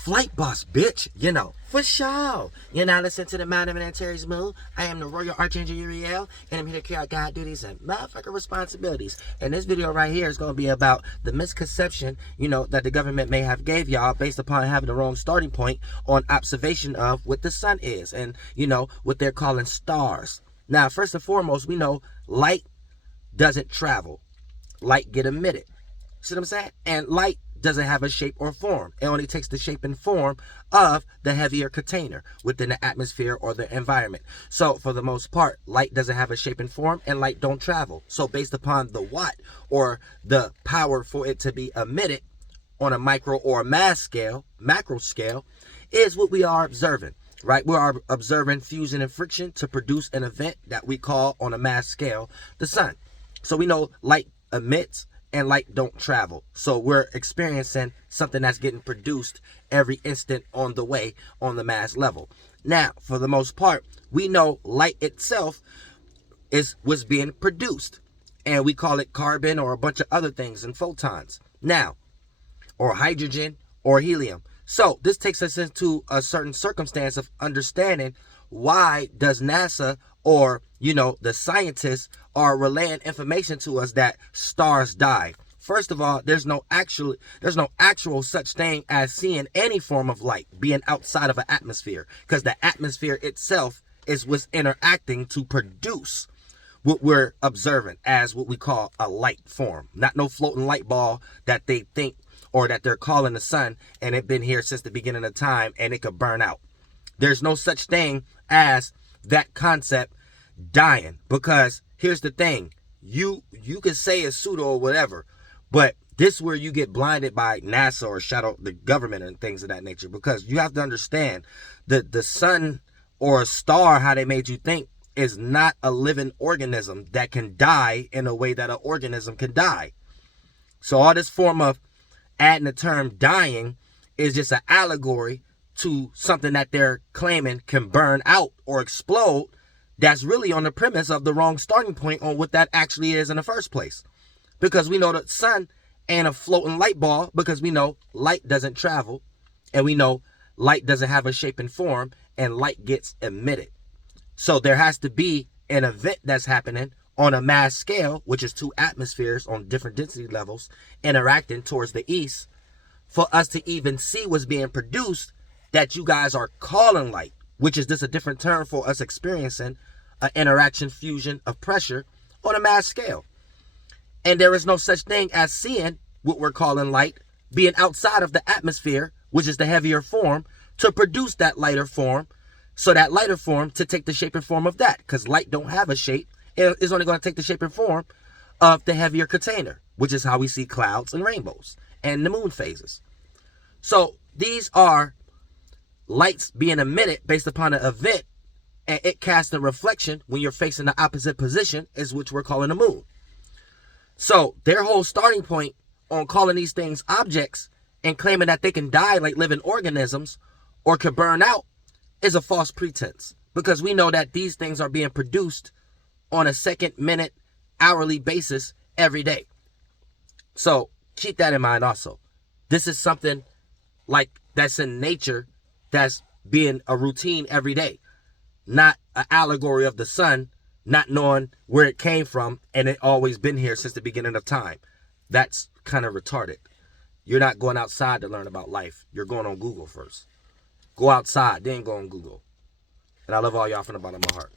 Flight boss, bitch. You know, for sure. You're now listening to the Mountain and Terry's Moon. I am the Royal Archangel Uriel, and I'm here to carry out God duties and motherfucking responsibilities. And this video right here is going to be about the misconception, that the government may have gave y'all based upon having the wrong starting point on observation of what the sun is and, what they're calling stars. Now, first and foremost, we know light doesn't travel. Light get emitted. See what I'm saying? And light doesn't have a shape or form. It only takes the shape and form of the heavier container within the atmosphere or the environment. So for the most part, light doesn't have a shape and form, and light don't travel. So based upon the watt or the power for it to be emitted on a micro or mass scale, macro scale, is what we are observing, right? We are observing fusion and friction to produce an event that we call on a mass scale the sun. So we know light emits and light don't travel. So we're experiencing something that's getting produced every instant on the way on the mass level. Now, for the most part, we know light itself was being produced, and we call it carbon or a bunch of other things and photons. Now, or hydrogen or helium. So this takes us into a certain circumstance of understanding why does NASA or, the scientists are relaying information to us that stars die. First of all, there's no actual such thing as seeing any form of light being outside of an atmosphere, because the atmosphere itself is what's interacting to produce what we're observing as what we call a light form. Not no floating light ball that they think or that they're calling the sun and it's been here since the beginning of time and it could burn out. There's no such thing as that concept dying, because here's the thing, you could say it's pseudo or whatever, but this is where you get blinded by NASA or shadow the government and things of that nature, because you have to understand that the sun or a star, how they made you think, is not a living organism that can die in a way that an organism can die. So all this form of adding the term dying is just an allegory to something that they're claiming can burn out or explode. That's really on the premise of the wrong starting point on what that actually is in the first place. Because we know the sun ain't a floating light ball, because we know light doesn't travel, and we know light doesn't have a shape and form, and light gets emitted. So there has to be an event that's happening on a mass scale, which is two atmospheres on different density levels interacting towards the east, for us to even see what's being produced that you guys are calling light, which is just a different term for us experiencing an interaction fusion of pressure on a mass scale. And there is no such thing as seeing what we're calling light being outside of the atmosphere, which is the heavier form, to produce that lighter form, so that lighter form to take the shape and form of that, because light don't have a shape. It's only going to take the shape and form of the heavier container, which is how we see clouds and rainbows and the moon phases. So these are lights being emitted based upon an event, and it casts a reflection when you're facing the opposite position, is which we're calling the moon. So their whole starting point on calling these things objects and claiming that they can die like living organisms or could burn out is a false pretense, because we know that these things are being produced on a second, minute, hourly basis every day. So keep that in mind also. This is something like that's in nature, that's being a routine every day, not an allegory of the sun, not knowing where it came from and it always been here since the beginning of time. That's kind of retarded. You're not going outside to learn about life. You're going on Google first. Go outside, then go on Google. And I love all y'all from the bottom of my heart.